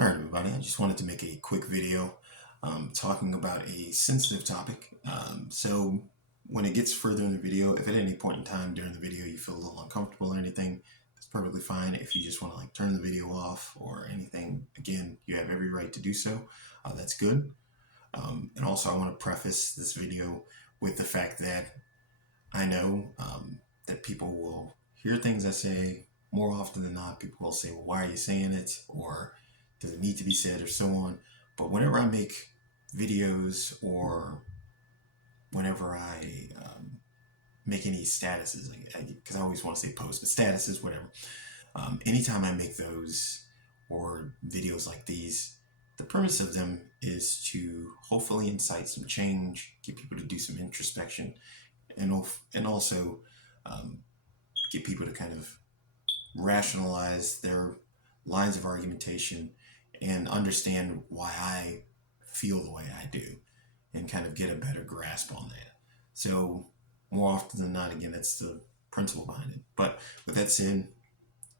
All right, everybody. I just wanted to make a quick video talking about a sensitive topic. So when it gets further in the video, if at any point in time during the video you feel a little uncomfortable or anything, that's perfectly fine. If you just want to turn the video off or anything, again, you have every right to do so. That's good. And also I want to preface this video with the fact that I know that people will hear things I say more often than not. People will say, well, why are you saying it? Or does it need to be said, or so on. But whenever I make videos or whenever I make any statuses, because I always want to say posts, but statuses, whatever. Anytime I make those or videos like these, the premise of them is to hopefully incite some change, get people to do some introspection, and also um, get people to kind of rationalize their lines of argumentation and understand why I feel the way I do and kind of get a better grasp on that. So more often than not, again, that's the principle behind it. But with that said,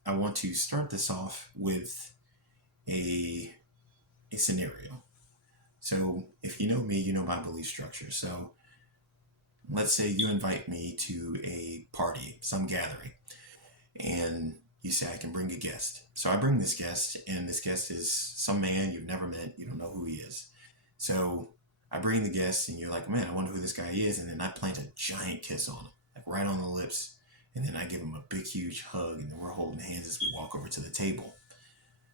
I want to start this off with a scenario. So if you know me, you know my belief structure. So let's say you invite me to a party, some gathering, and you say I can bring a guest. So I bring this guest, and this guest is some man you've never met. You don't know who he is. So I bring the guest, and you're like, man, I wonder who this guy is. And then I plant a giant kiss on him, like right on the lips. And then I give him a big, huge hug, and then we're holding hands as we walk over to the table.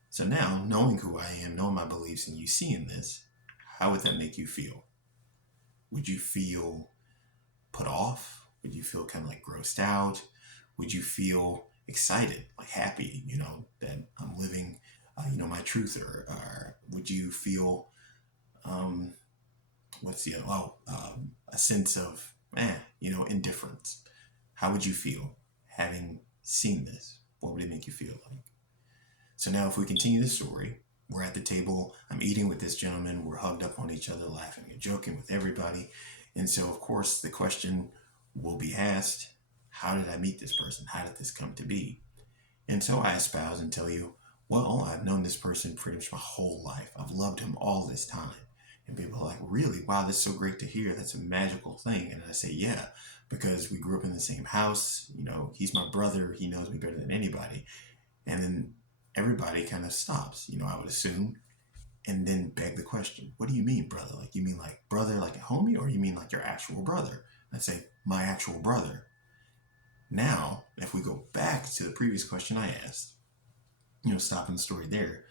So now, knowing who I am, knowing my beliefs, and you seeing this, how would that make you feel? Would you feel put off? Would you feel kind of like grossed out? Would you feel excited, like happy, that I'm living, my truth? Or would you feel, a sense of, indifference? How would you feel having seen this? What would it make you feel like? So now if we continue the story, we're at the table, I'm eating with this gentleman, we're hugged up on each other, laughing and joking with everybody. And so, of course, the question will be asked, how did I meet this person? How did this come to be? And so I espouse and tell you, well, I've known this person pretty much my whole life. I've loved him all this time. And people are like, really? Wow, that's so great to hear. That's a magical thing. And I say, yeah, because we grew up in the same house. He's my brother. He knows me better than anybody. And then everybody kind of stops, I would assume, and then beg the question, what do you mean, brother? Like, you mean like brother, like a homie, or you mean like your actual brother? I'd say, my actual brother. Now, if we go back to the previous question I asked, stopping the story there,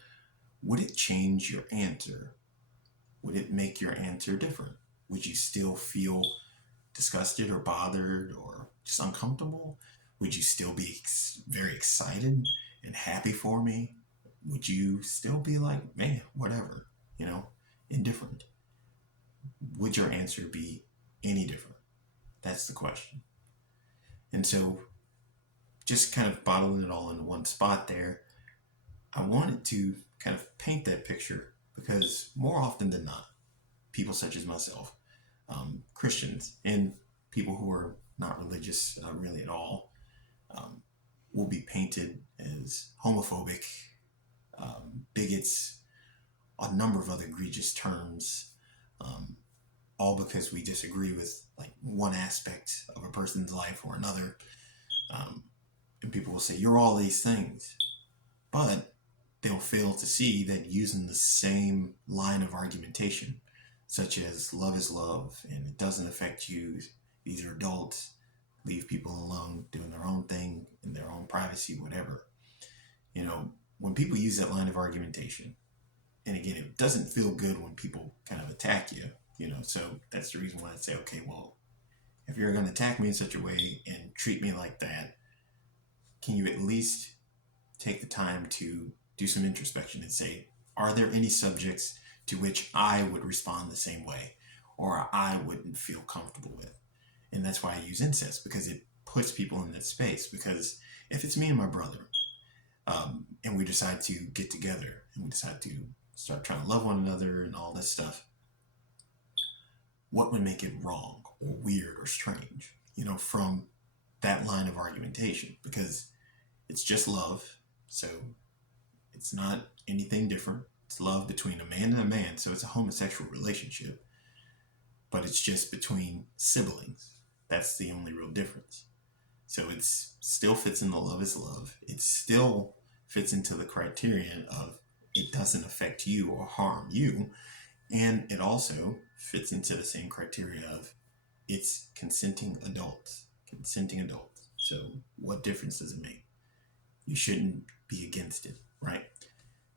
would it change your answer? Would it make your answer different? Would you still feel disgusted or bothered or just uncomfortable? Would you still be very excited and happy for me? Would you still be like, man, whatever, indifferent? Would your answer be any different? That's the question. And so just kind of bottling it all into one spot there, I wanted to kind of paint that picture because more often than not, people such as myself, Christians and people who are not religious really at all, will be painted as homophobic, bigots, a number of other egregious terms, all because we disagree with like one aspect of a person's life or another. And people will say, you're all these things, but they'll fail to see that using the same line of argumentation, such as love is love and it doesn't affect you, these are adults, leave people alone doing their own thing in their own privacy, whatever. When people use that line of argumentation, and again, it doesn't feel good when people kind of attack you, so that's the reason why I say, okay, well, if you're going to attack me in such a way and treat me like that, can you at least take the time to do some introspection and say, are there any subjects to which I would respond the same way or I wouldn't feel comfortable with? And that's why I use incest, because it puts people in that space. Because if it's me and my brother, and we decide to get together and we decide to start trying to love one another and all this stuff, what would make it wrong or weird or strange, from that line of argumentation? Because it's just love, so it's not anything different. It's love between a man and a man, so it's a homosexual relationship, but it's just between siblings. That's the only real difference. So it still fits in the love is love. It still fits into the criterion of it doesn't affect you or harm you. And it also fits into the same criteria of it's consenting adults. Consenting adults. So what difference does it make? You shouldn't be against it, right?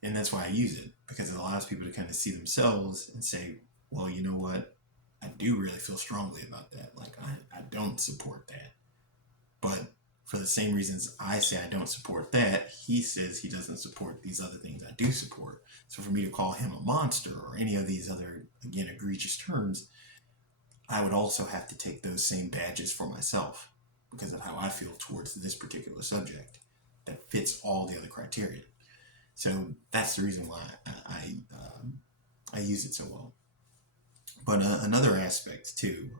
And that's why I use it, because it allows people to kind of see themselves and say, well, you know what? I do really feel strongly about that. Like, I don't support that. But for the same reasons I say I don't support that, he says he doesn't support these other things I do support. So for me to call him a monster or any of these other, again, egregious terms, I would also have to take those same badges for myself because of how I feel towards this particular subject that fits all the other criteria. So that's the reason why I use it so well. But another aspect too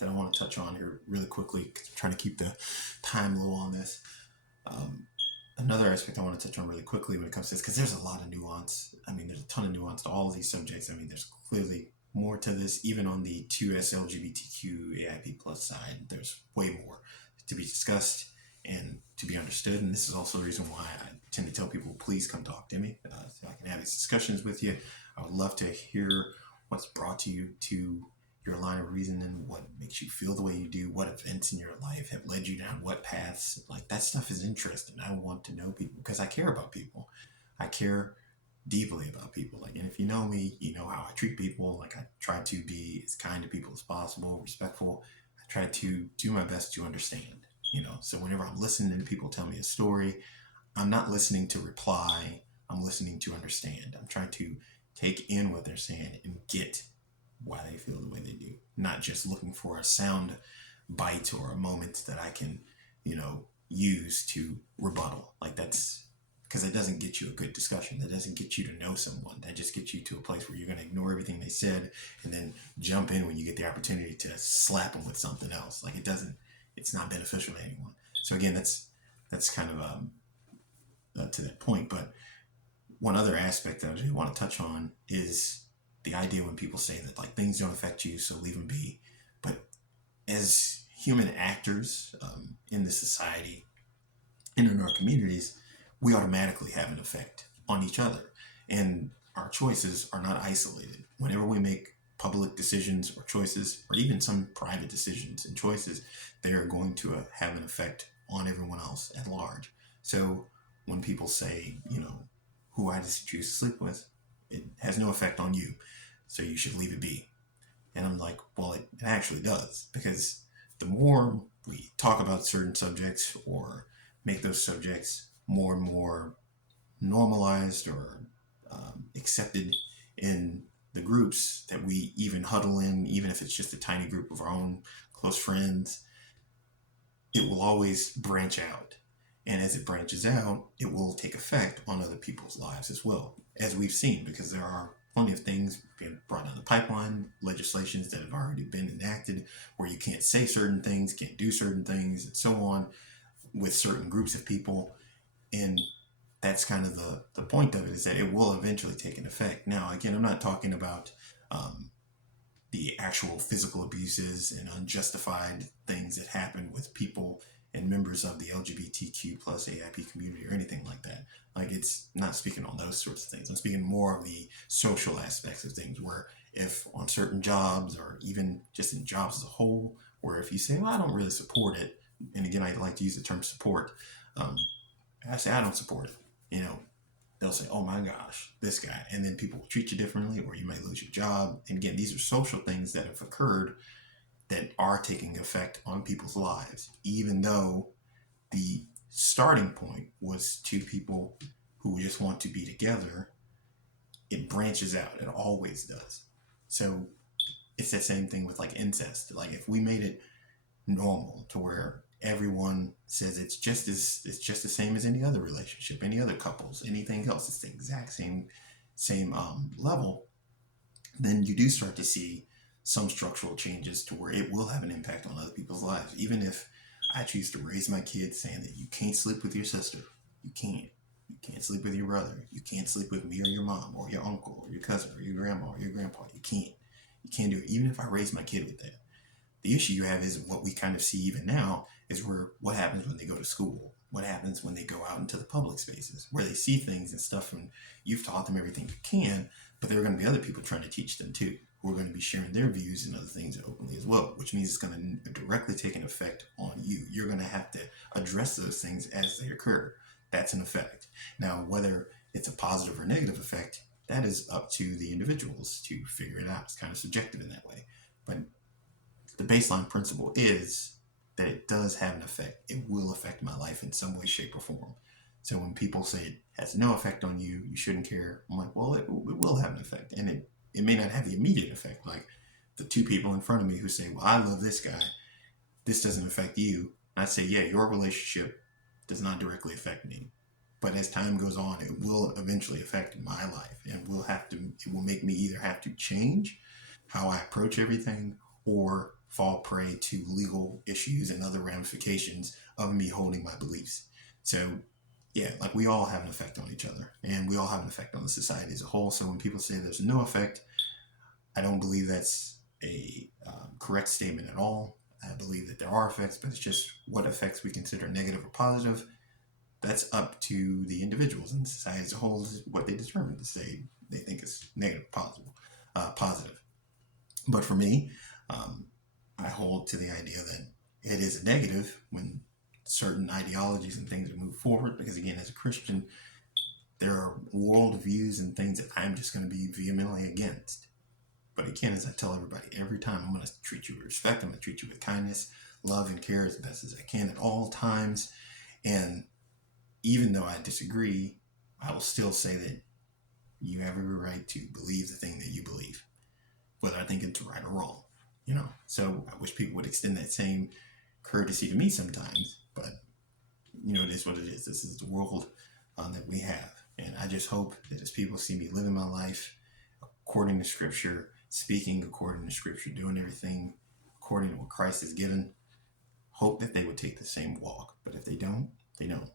that I want to touch on here really quickly, 'cause I'm trying to keep the time low on this. Another aspect I want to touch on really quickly when it comes to this, because there's a lot of nuance. I mean, there's a ton of nuance to all of these subjects. I mean, there's clearly more to this, even on the 2S LGBTQ AIP plus side. There's way more to be discussed and to be understood. And this is also the reason why I tend to tell people, please come talk to me so I can have these discussions with you. I would love to hear what's brought you to your line of reasoning, what makes you feel the way you do, what events in your life have led you down what paths. Like, that stuff is interesting. I want to know people because I care about people. I care deeply about people. Like, and if you know me, you know how I treat people. Like, I try to be as kind to people as possible, respectful. I try to do my best to understand, so whenever I'm listening to people tell me a story, I'm not listening to reply. I'm listening to understand. I'm trying to take in what they're saying and get why they feel the way they do, not just looking for a sound bite or a moment that I can, use to rebuttal. Like, that's because it doesn't get you a good discussion. That doesn't get you to know someone. That just gets you to a place where you're going to ignore everything they said and then jump in when you get the opportunity to slap them with something else. Like, it's not beneficial to anyone. So again, that's kind of to that point. But one other aspect that I do want to touch on is the idea when people say that, like, things don't affect you, so leave them be. But as human actors in this society and in our communities, we automatically have an effect on each other. And our choices are not isolated. Whenever we make public decisions or choices, or even some private decisions and choices, they are going to have an effect on everyone else at large. So when people say, who I just choose to sleep with, it has no effect on you, so you should leave it be. And I'm like, well, it actually does, because the more we talk about certain subjects or make those subjects more and more normalized or accepted in the groups that we even huddle in, even if it's just a tiny group of our own close friends, it will always branch out. And as it branches out, it will take effect on other people's lives as well, as we've seen, because there are plenty of things being brought down the pipeline, legislations that have already been enacted where you can't say certain things, can't do certain things, and so on with certain groups of people. And that's kind of the point of it, is that it will eventually take an effect. Now, again, I'm not talking about the actual physical abuses and unjustified things that happen with people and members of the LGBTQ plus AIP community or anything like that. Like, it's not speaking on those sorts of things. I'm speaking more of the social aspects of things, where if on certain jobs, or even just in jobs as a whole, where if you say, well, I don't really support it, and again, I like to use the term support, I say I don't support it, they'll say, oh my gosh, this guy, and then people will treat you differently, or you might lose your job. And again, these are social things that have occurred that are taking effect on people's lives, even though the starting point was two people who just want to be together. It branches out. It always does. So it's that same thing with, like, incest. Like, if we made it normal to where everyone says it's just the same as any other relationship, any other couples, anything else, it's the exact same level, then you do start to see some structural changes to where it will have an impact on other people's lives. Even if I choose to raise my kids saying that you can't sleep with your sister, you can't. You can't sleep with your brother. You can't sleep with me or your mom or your uncle or your cousin or your grandma or your grandpa. You can't. You can't do it, even if I raise my kid with that. The issue you have is what we kind of see even now is what happens when they go to school. What happens when they go out into the public spaces where they see things and stuff, and you've taught them everything you can, but there are going to be other people trying to teach them too, who are going to be sharing their views and other things openly as well, which means it's going to directly take an effect on you. You're going to have to address those things as they occur. That's an effect. Now, whether it's a positive or negative effect, that is up to the individuals to figure it out. It's kind of subjective in that way. But the baseline principle is that it does have an effect. It will affect my life in some way, shape, or form. So when people say it has no effect on you, you shouldn't care, I'm like, well, it will have an effect. And it may not have the immediate effect. Like the two people in front of me who say, well, I love this guy, this doesn't affect you. I say, yeah, your relationship does not directly affect me. But as time goes on, it will eventually affect my life, and it will make me either have to change how I approach everything or fall prey to legal issues and other ramifications of me holding my beliefs. So, yeah, like we all have an effect on each other, and we all have an effect on the society as a whole. So when people say there's no effect, I don't believe that's a correct statement at all. I believe that there are effects, but it's just what effects we consider negative or positive. That's up to the individuals and society as a whole, is what they determine to say they think is negative, positive. But for me, um, I hold to the idea that it is a negative when certain ideologies and things move forward. Because again, as a Christian, there are worldviews and things that I'm just going to be vehemently against. But again, as I tell everybody, every time I'm going to treat you with respect. I'm going to treat you with kindness, love, and care as best as I can at all times. And even though I disagree, I will still say that you have every right to believe the thing that you believe, whether I think it's right or wrong. So I wish people would extend that same courtesy to me sometimes, but it is what it is. This is the world that we have. And I just hope that as people see me living my life according to Scripture, speaking according to Scripture, doing everything according to what Christ has given, hope that they would take the same walk. But if they don't, they don't.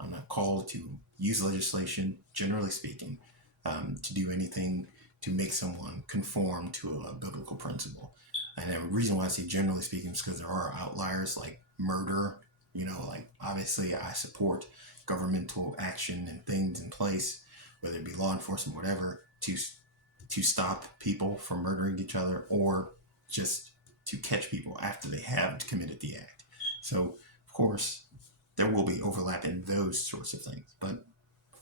I'm not called to use legislation, generally speaking, to do anything to make someone conform to a biblical principle. And the reason why I say generally speaking is because there are outliers like murder. Like obviously I support governmental action and things in place, whether it be law enforcement, whatever, to stop people from murdering each other or just to catch people after they have committed the act. So, of course, there will be overlap in those sorts of things. But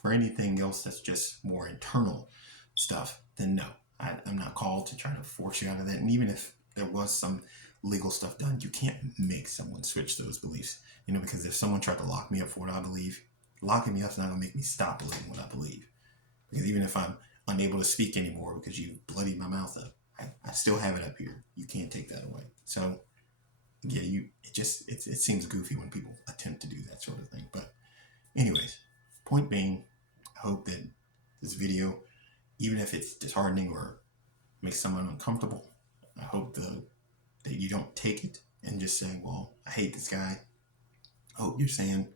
for anything else that's just more internal stuff, then no, I'm not called to try to force you out of that. And even if there was some legal stuff done, you can't make someone switch those beliefs. Because if someone tried to lock me up for what I believe, locking me up is not going to make me stop believing what I believe. Because even if I'm unable to speak anymore because you bloodied my mouth up, I still have it up here. You can't take that away. So, yeah, it seems goofy when people attempt to do that sort of thing. But anyways, point being, I hope that this video, even if it's disheartening or makes someone uncomfortable, I hope that you don't take it and just say, well, I hate this guy. I hope you're saying,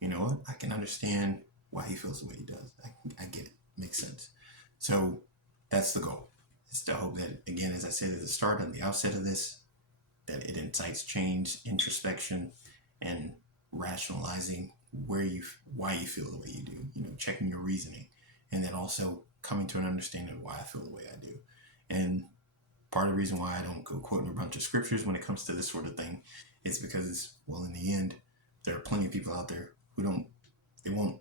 you know what, I can understand why he feels the way he does. I get it. Makes sense. So that's the goal. It's to hope that, again, as I said at the start and the outset of this, that it incites change, introspection, and rationalizing why you feel the way you do, checking your reasoning, and then also coming to an understanding of why I feel the way I do. And part of the reason why I don't go quoting a bunch of scriptures when it comes to this sort of thing is because, well, in the end, there are plenty of people out there who won't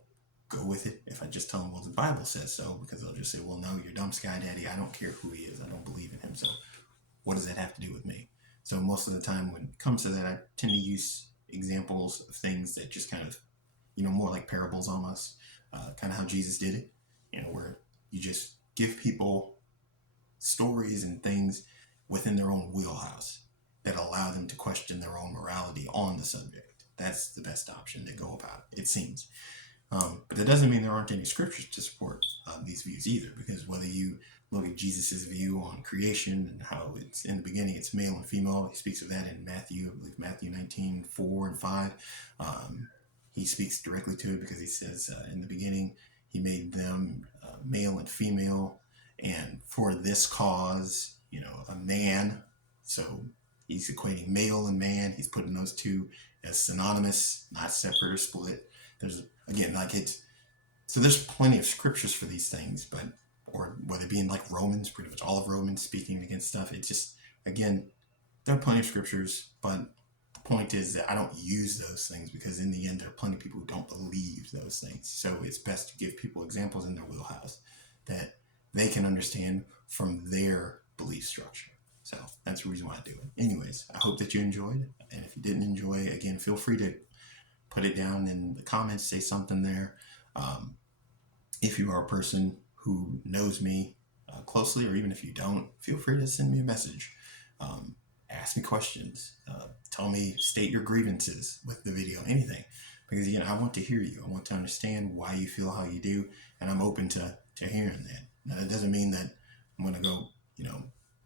go with it if I just tell them, well, the Bible says so, because they'll just say, well, no, you're dumb sky daddy. I don't care who he is. I don't believe in him. So what does that have to do with me? So most of the time when it comes to that, I tend to use examples of things that just kind of, more like parables almost, kind of how Jesus did it, where you just give people stories and things within their own wheelhouse that allow them to question their own morality on the subject. That's the best option to go about it seems. But that doesn't mean there aren't any scriptures to support these views either, because whether you look at Jesus's view on creation and how it's in the beginning, it's male and female. He speaks of that in Matthew, I believe Matthew 19:4 and 5. he speaks directly to it because he says in the beginning, he made them male and female, and for this cause, a man. So he's equating male and man. He's putting those two as synonymous, not separate or split. There's, again, like it's, so there's plenty of scriptures for these things, but, or whether it be in like Romans, pretty much all of Romans speaking against stuff. It's just, again, there are plenty of scriptures, but the point is that I don't use those things because in the end, there are plenty of people who don't believe those things. So it's best to give people examples in their wheelhouse that they can understand from their belief structure. So that's the reason why I do it. Anyways, I hope that you enjoyed. And if you didn't enjoy, again, feel free to put it down in the comments, say something there. If you are a person who knows me closely, or even if you don't, feel free to send me a message. Ask me questions. Tell me, state your grievances with the video, anything. Because, I want to hear you. I want to understand why you feel how you do, and I'm open to hearing that. Now, that doesn't mean that I'm going to go,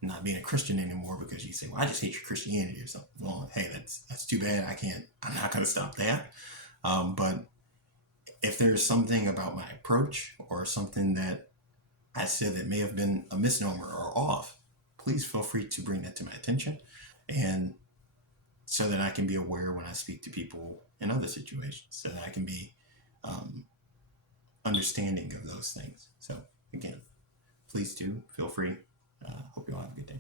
not being a Christian anymore because you say, well, I just hate your Christianity or something. Well, hey, that's too bad. I'm not going to stop that. But if there's something about my approach or something that I said that may have been a misnomer or off, please feel free to bring that to my attention, and so that I can be aware when I speak to people in other situations, so that I can be understanding of those things. So again, please do feel free. Hope you all have a good day.